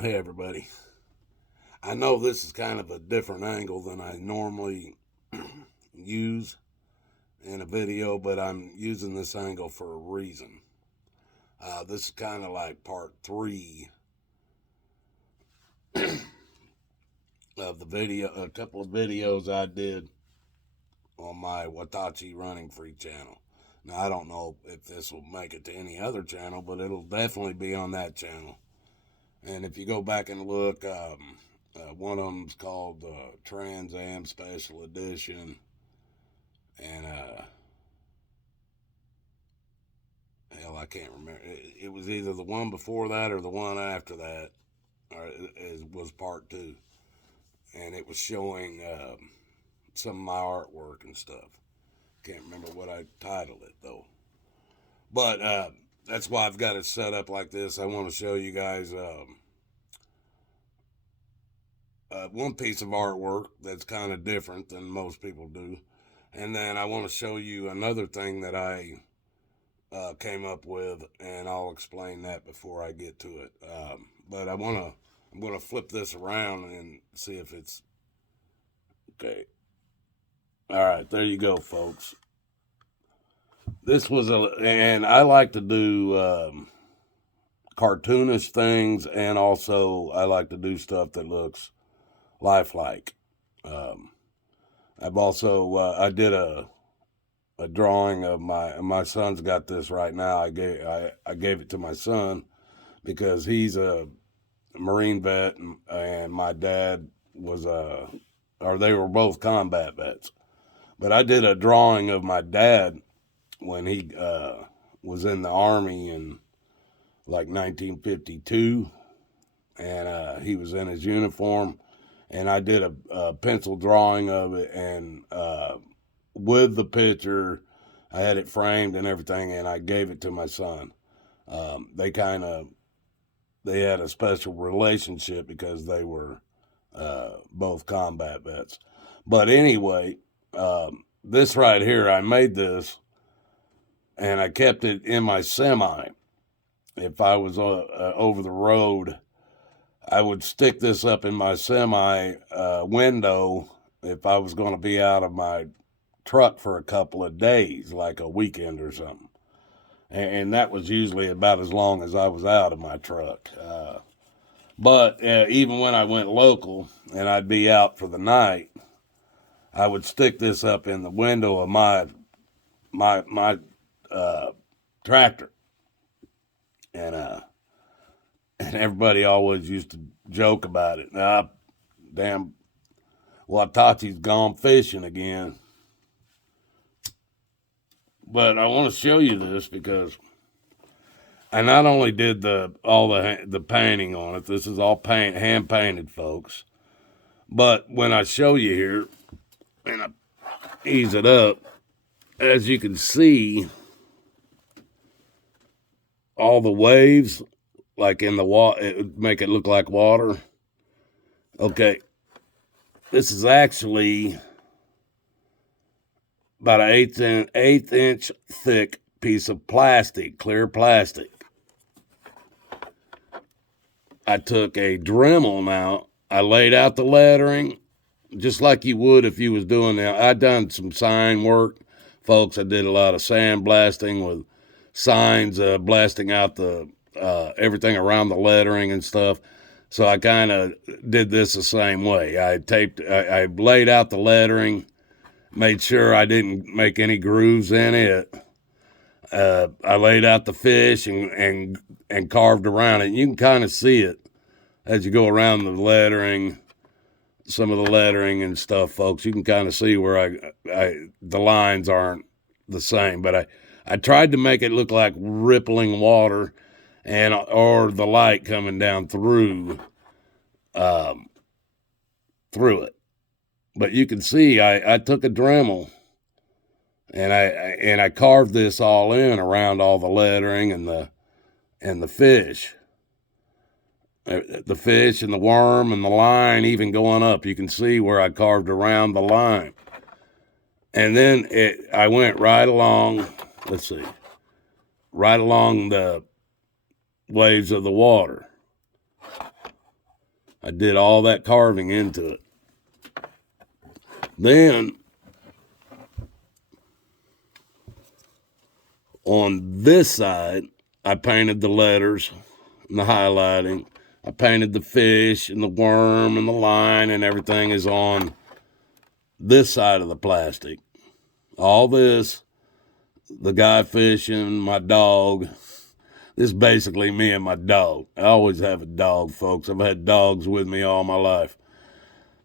Hey everybody. I know this is kind of a different angle than I normally use in a video, but I'm using this angle for a reason. This is kind of like part 3 of the video, a couple of videos I did on my Watachi Running Free channel. Now, I don't know if this will make it to any other channel, but it'll definitely be on that channel. And if you go back and look, one of them's called Trans Am Special Edition, and hell, I can't remember. It was either the one before that or the one after that, or it was part 2, and it was showing some of my artwork and stuff. Can't remember what I titled it though, but that's why I've got it set up like this. I want to show you guys. One piece of artwork that's kind of different than most people do. And then I want to show you another thing that I came up with, and I'll explain that before I get to it. But I'm going to flip this around and see if it's okay. All right, there you go, folks. This was and I like to do cartoonish things, and also I like to do stuff that looks lifelike. I've also I did a drawing of my son's got this right now. I gave it to my son because he's a Marine vet, and my dad was or they were both combat vets. But I did a drawing of my dad when he was in the Army in like 1952, and he was in his uniform. And I did a pencil drawing of it, and with the picture, I had it framed and everything, and I gave it to my son. They had a special relationship because they were both combat vets. But anyway, this right here, I made this, and I kept it in my semi. If I was over the road, I would stick this up in my semi window if I was going to be out of my truck for a couple of days, like a weekend or something. And that was usually about as long as I was out of my truck. But even when I went local and I'd be out for the night, I would stick this up in the window of my tractor, and everybody always used to joke about it. Damn, Watachi's gone fishing again. But I want to show you this because I not only did all the painting on it. This is all hand painted, folks. But when I show you here, and I ease it up, as you can see, all the waves, like in the water, it would make it look like water. Okay, this is actually about an eighth inch thick piece of plastic, clear plastic. I took a Dremel now. I laid out the lettering just like you would if you was doing that. I done some sign work, folks. I did a lot of sandblasting with signs, blasting out the everything around the lettering and stuff. So I kind of did this the same way. I laid out the lettering, made sure I didn't make any grooves in it. I laid out the fish and carved around it. And you can kind of see it as you go around the lettering, some of the lettering and stuff, folks. You can kind of see where the lines aren't the same, but I tried to make it look like rippling water or the light coming down through it. But you can see I took a Dremel and I carved this all in around all the lettering and the fish. The fish and the worm and the line even going up. You can see where I carved around the line. And then I went right along, right along the waves of the water. I did all that carving into it. Then on this side, I painted the letters and the highlighting. I painted the fish and the worm and the line and everything is on this side of the plastic. All this, the guy fishing, my dog. This is basically me and my dog. I always have a dog, folks. I've had dogs with me all my life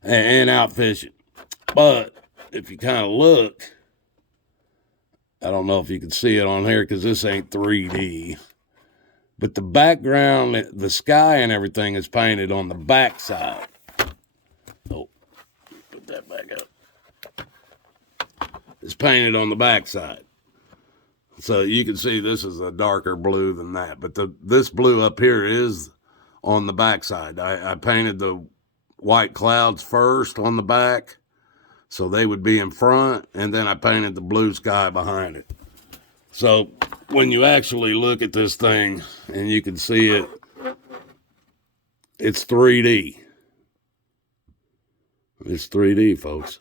and out fishing. But if you kind of look, I don't know if you can see it on here because this ain't 3D. But the background, the sky and everything is painted on the back side. Oh, put that back up. It's painted on the back side. So you can see this is a darker blue than that. But this blue up here is on the back side. I painted the white clouds first on the back, so they would be in front, and then I painted the blue sky behind it. So when you actually look at this thing and you can see it, it's 3D. It's 3D, folks.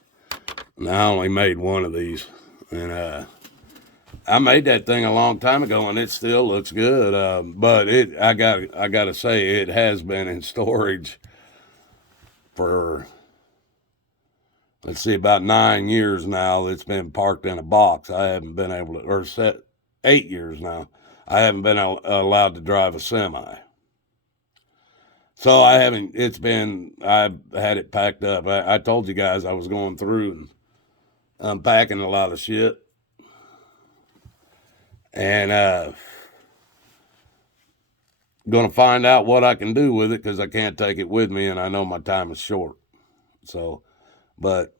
And I only made one of these. And I made that thing a long time ago, and it still looks good. But I gotta say, it has been in storage for, let's see, about 9 years now. It's been parked in a box. I haven't been able to, or 8 years now. I haven't been allowed to drive a semi. So I haven't, I've had it packed up. I told you guys I was going through and unpacking a lot of shit. And going to find out what I can do with it because I can't take it with me and I know my time is short. So, but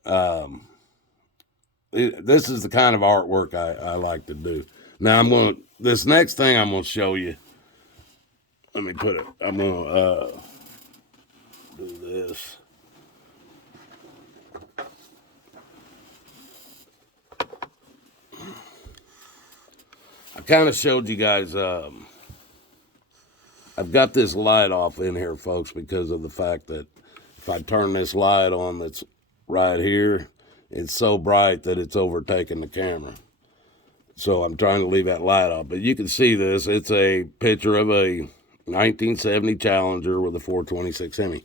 this is the kind of artwork I like to do. Now this next thing I'm going to show you. Let me put it, I'm going to do this. I kind of showed you guys, I've got this light off in here, folks, because of the fact that if I turn this light on that's right here, it's so bright that it's overtaking the camera. So I'm trying to leave that light off. But you can see this. It's a picture of a 1970 Challenger with a 426 Hemi.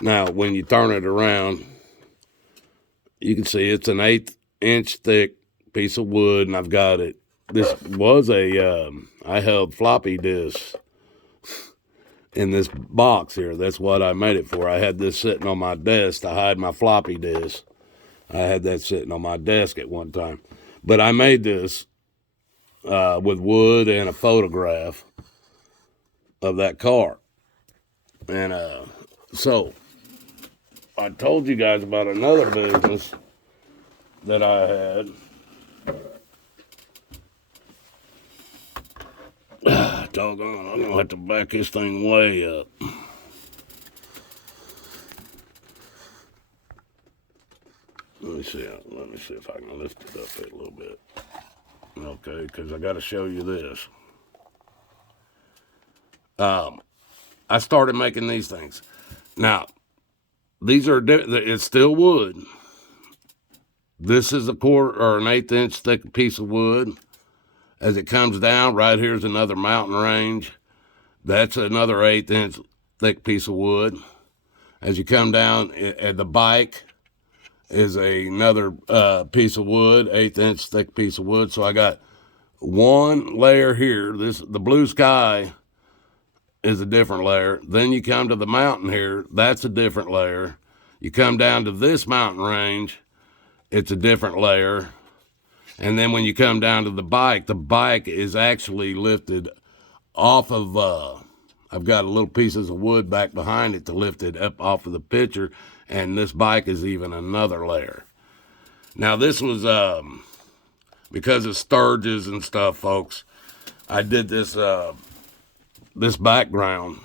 Now, when you turn it around, you can see it's an 1/8-inch thick piece of wood, and I've got it. This was I held floppy disks in this box here. That's what I made it for. I had this sitting on my desk to hide my floppy disk. I had that sitting on my desk at one time. But I made this with wood and a photograph of that car. And so I told you guys about another business that I had. Doggone, I'm gonna have to back this thing way up. Let me see if I can lift it up a little bit. Okay, because I got to show you this. I started making these things. Now, these are, it's still wood. This is a 1/4 or an 1/8-inch thick piece of wood. As it comes down, right here's another mountain range. That's another 1/8-inch thick piece of wood. As you come down, at the bike is another piece of wood, 1/8-inch thick piece of wood. So I got one layer here. The blue sky is a different layer. Then you come to the mountain here, that's a different layer. You come down to this mountain range, it's a different layer. And then when you come down to the bike is actually lifted off of, I've got a little pieces of wood back behind it to lift it up off of the picture, and this bike is even another layer. Now this was, because of sturges and stuff, folks, I did this, this background,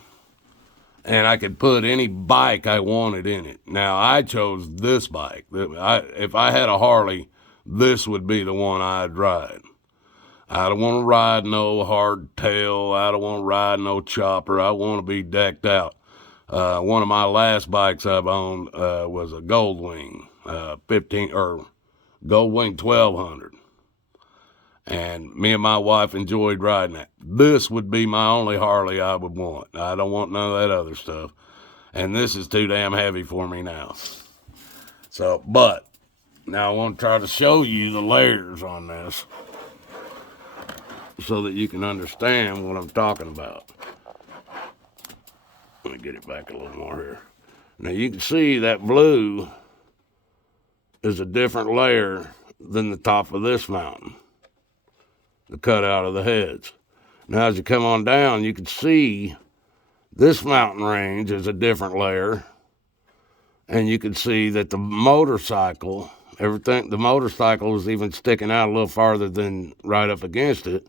and I could put any bike I wanted in it. Now I chose this bike. If I had a Harley, this would be the one I'd ride. I don't want to ride no hardtail. I don't want to ride no chopper. I want to be decked out. One of my last bikes I've owned was a Goldwing 15 or Goldwing 1200. And me and my wife enjoyed riding it. This would be my only Harley I would want. I don't want none of that other stuff. And this is too damn heavy for me now. So, but now I want to try to show you the layers on this so that you can understand what I'm talking about. Let me get it back a little more here. Now you can see that blue is a different layer than the top of this mountain, the cutout of the heads. Now as you come on down, you can see this mountain range is a different layer, and you can see that the motorcycle, the motorcycle is even sticking out a little farther than right up against it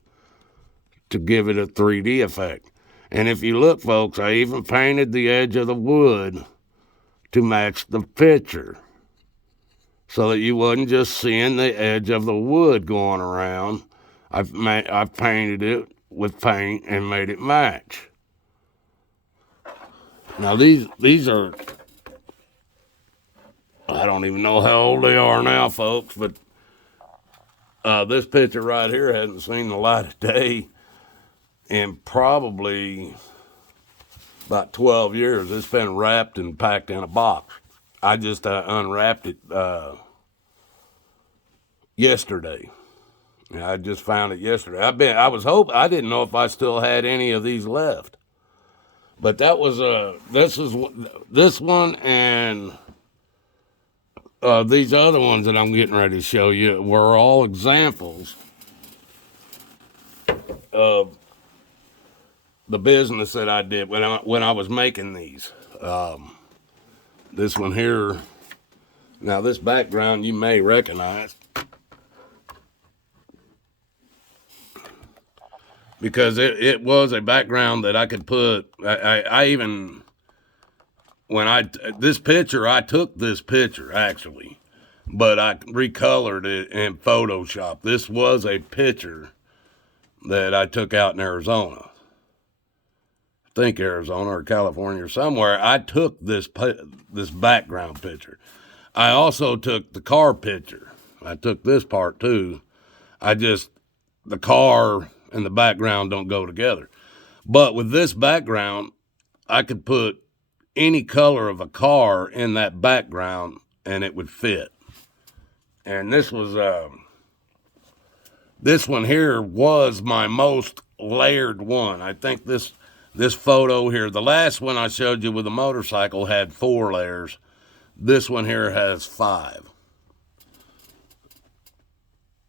to give it a 3D effect. And if you look, folks, I even painted the edge of the wood to match the picture so that you wasn't just seeing the edge of the wood going around. I've painted it with paint and made it match. Now these are, I don't even know how old they are now, folks, but this picture right here hasn't seen the light of day in probably about 12 years. It's been wrapped and packed in a box. I just unwrapped it yesterday. I just found it yesterday. I didn't know if I still had any of these left. But that was this one and these other ones that I'm getting ready to show you were all examples of the business that I did when I was making these. This one here, now this background you may recognize because it was a background that I could put. I even, this picture, I took this picture actually, but I recolored it in Photoshop. This was a picture that I took out in Arizona. I think Arizona or California or somewhere. I took this background picture. I also took the car picture. I took this part too. The car and the background don't go together. But with this background, I could put any color of a car in that background and it would fit. And this one here was my most layered one. I think this photo here, the last one I showed you with the motorcycle had 4 layers. This one here has 5.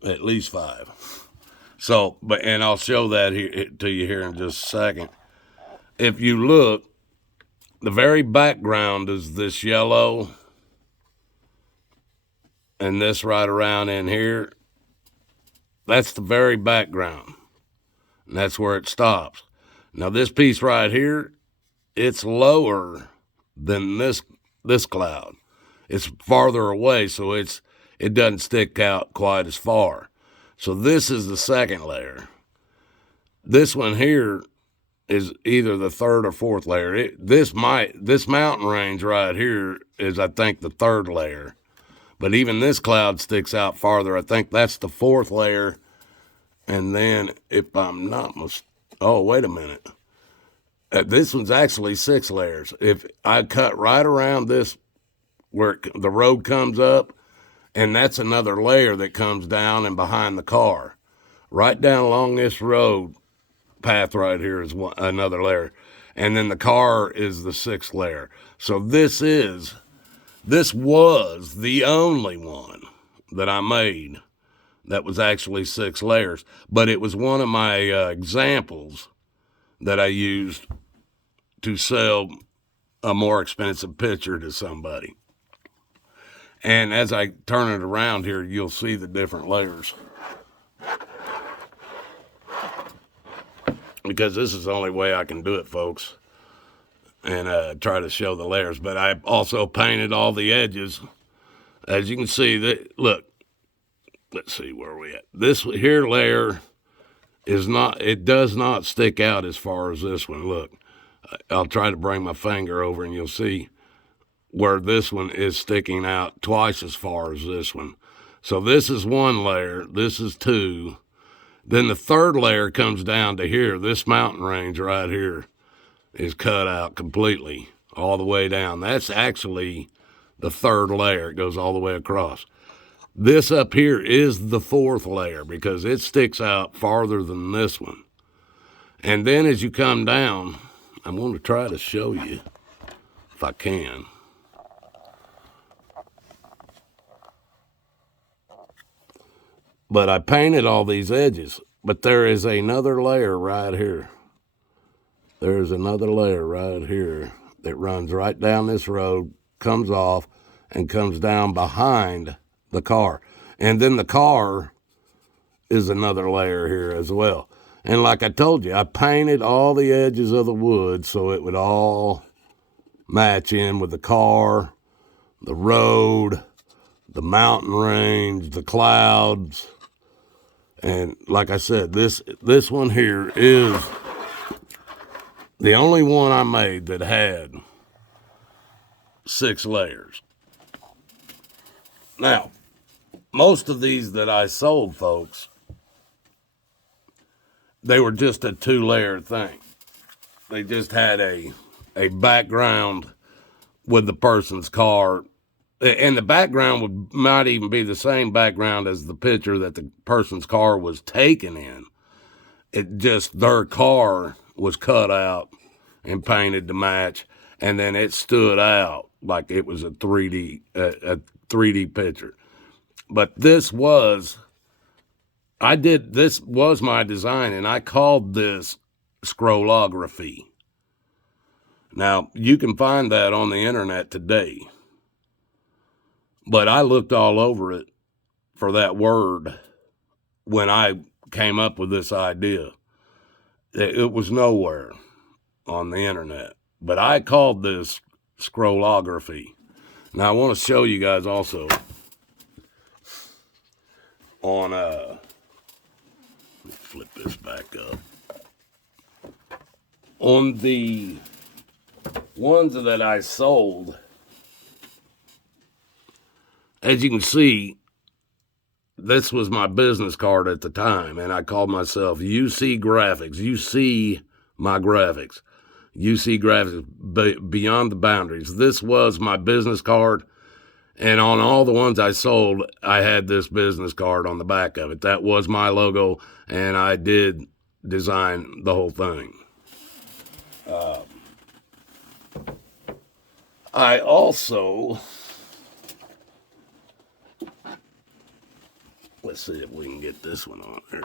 At least 5. So, and I'll show that here to you here in just a second. If you look, the very background is this yellow, and this right around in here. That's the very background, and that's where it stops. Now this piece right here, it's lower than this cloud. It's farther away, so it doesn't stick out quite as far. So this is the second layer. This one here is either the third or fourth layer. This mountain range right here is, I think, the third layer. But even this cloud sticks out farther. I think that's the 4th layer. And then, if I'm not oh, wait a minute. This one's actually 6 layers. If I cut right around this where the road comes up, and that's another layer that comes down and behind the car. Right down along this road path right here is another layer. And then the car is the 6th layer. So this was the only one that I made that was actually 6 layers. But it was one of my examples that I used to sell a more expensive picture to somebody. And as I turn it around here, you'll see the different layers. Because this is the only way I can do it, folks. And try to show the layers. But I also painted all the edges. As you can see, look. Let's see where we at. This here layer is not, it does not stick out as far as this one. Look. I'll try to bring my finger over and you'll see where this one is sticking out twice as far as this one. So this is one layer, this is two. Then the third layer comes down to here. This mountain range right here is cut out completely all the way down. That's actually the third layer. It goes all the way across. This up here is the fourth layer because it sticks out farther than this one. And then as you come down, I'm going to try to show you if I can. But I painted all these edges, but there is another layer right here. There's another layer right here that runs right down this road, comes off, and comes down behind the car. And then the car is another layer here as well. And like I told you, I painted all the edges of the wood so it would all match in with the car, the road, the mountain range, the clouds. And like I said, this one here is the only one I made that had 6 layers. Now, most of these that I sold, folks, they were just a 2-layer thing. They just had a background with the person's car. And the background might even be the same background as the picture that the person's car was taken in. It just, their car was cut out and painted to match, and then it stood out like it was a 3D picture. But this was my design, and I called this scrollography. Now, you can find that on the internet today. But I looked all over it for that word when I came up with this idea. It was nowhere on the internet. But I called this scrollography. Now, I want to show you guys also on, let me flip this back up. On the ones that I sold, as you can see, this was my business card at the time, and I called myself UC Graphics. You see my graphics. UC Graphics, Beyond the Boundaries. This was my business card, and on all the ones I sold, I had this business card on the back of it. That was my logo, and I did design the whole thing. I also... Let's see if we can get this one on there.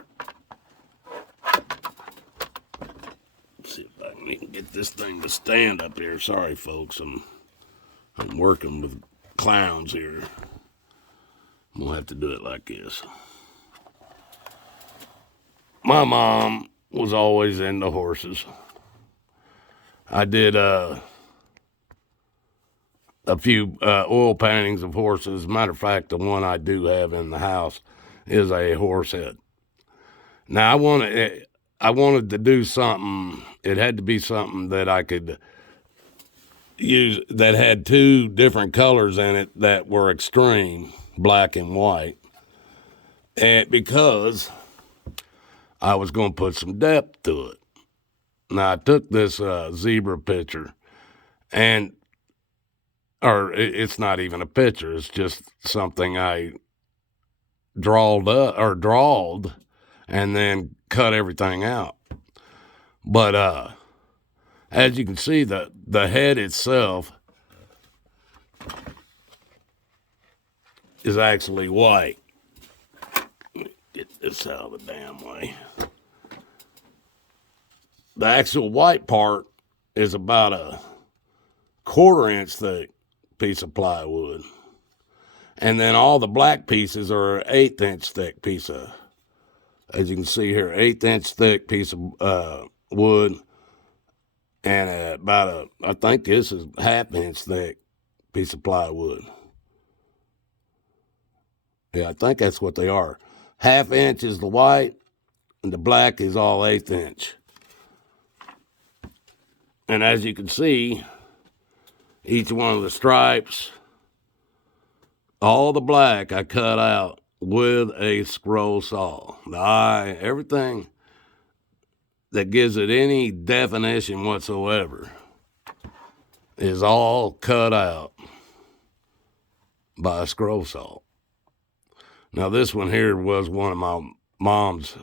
Let's see if I can even get this thing to stand up here. Sorry, folks. I'm working with clowns here. I'm going to have to do it like this. My mom was always into horses. I did a few oil paintings of horses. As a matter of fact, the one I do have in the house is a horse head. Now, I wanted to do something. It had to be something that I could use that had 2 different colors in it that were extreme, black and white. And because I was going to put some depth to it. Now, I took this zebra picture, it's not even a picture. It's just something I drawed and then cut everything out. But as you can see, the head itself is actually white. Let me get this out of the damn way. The actual white part is about a 1/4 inch thick piece of plywood. And then all the black pieces are an 1/8 inch thick piece of, as you can see here, 1/8 inch thick piece of wood. And I think this is 1/2 inch thick piece of plywood. Yeah, I think that's what they are. 1/2 inch is the white, and the black is all 1/8 inch. And as you can see, each one of the stripes, all the black I cut out with a scroll saw. The eye, everything that gives it any definition whatsoever is all cut out by a scroll saw. Now, this one here was one of my mom's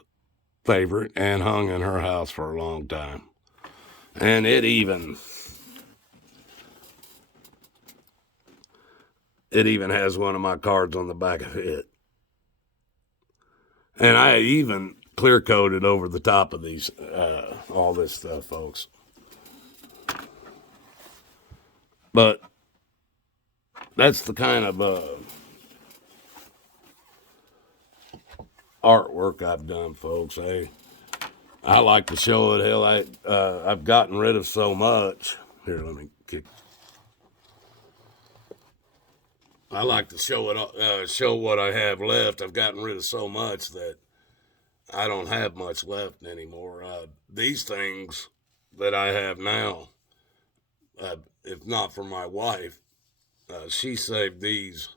favorite and hung in her house for a long time. And it even has one of my cards on the back of it. And I even clear coated over the top of these, all this stuff, folks. But that's the kind of artwork I've done, folks. I like to show it. Hell, I've gotten rid of so much. Here, let me kick. I like to show it, show what I have left. I've gotten rid of so much that I don't have much left anymore. These things that I have now, if not for my wife, she saved these.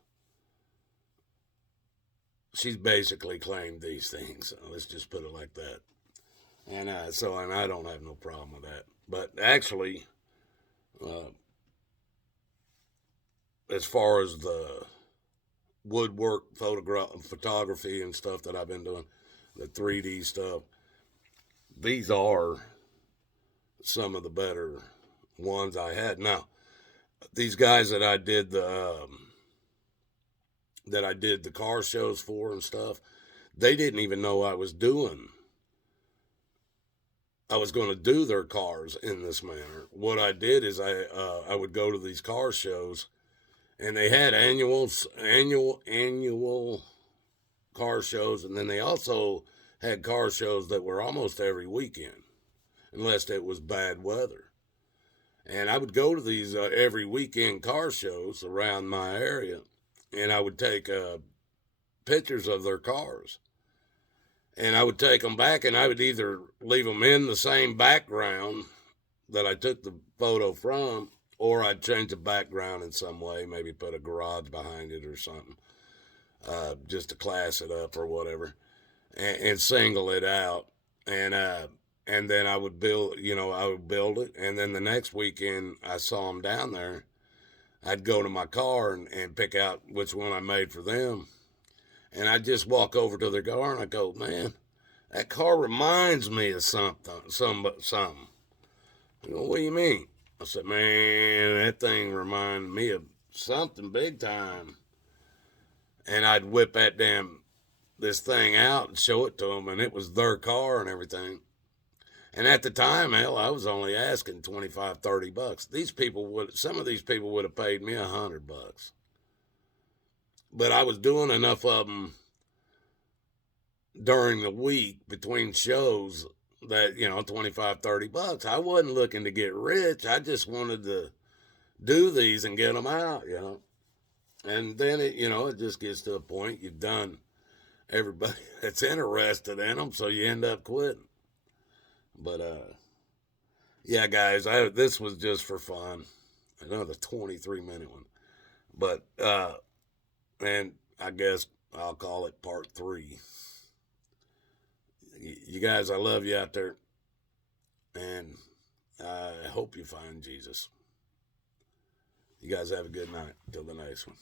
She's basically claimed these things. Let's just put it like that. And and I don't have no problem with that. But actually, as far as the woodwork photography and stuff that I've been doing, the 3D stuff, these are some of the better ones I had. Now, these guys that I did the car shows for and stuff, they didn't even know I was going to do their cars in this manner. What I did is I would go to these car shows, and they had annual car shows, and then they also had car shows that were almost every weekend, unless it was bad weather. And I would go to these every weekend car shows around my area, and I would take pictures of their cars. And I would take them back, and I would either leave them in the same background that I took the photo from, or I'd change the background in some way, maybe put a garage behind it or something, just to class it up or whatever, and single it out. And then I would build it. And then the next weekend I saw them down there, I'd go to my car and pick out which one I made for them. And I'd just walk over to their car and I go, man, that car reminds me of something. You know, what do you mean? I said, man, that thing reminded me of something big time. And I'd whip this thing out and show it to them, and it was their car and everything. And at the time, hell, I was only asking $25, $30. Some of these people would have paid me $100. But I was doing enough of them during the week between shows that, $25, $30. I wasn't looking to get rich. I just wanted to do these and get them out, And then it just gets to a point you've done everybody that's interested in them, so you end up quitting. But yeah, guys, this was just for fun. Another 23-minute one. But and I guess I'll call it part 3. You guys, I love you out there, and I hope you find Jesus. You guys have a good night. Till the next one.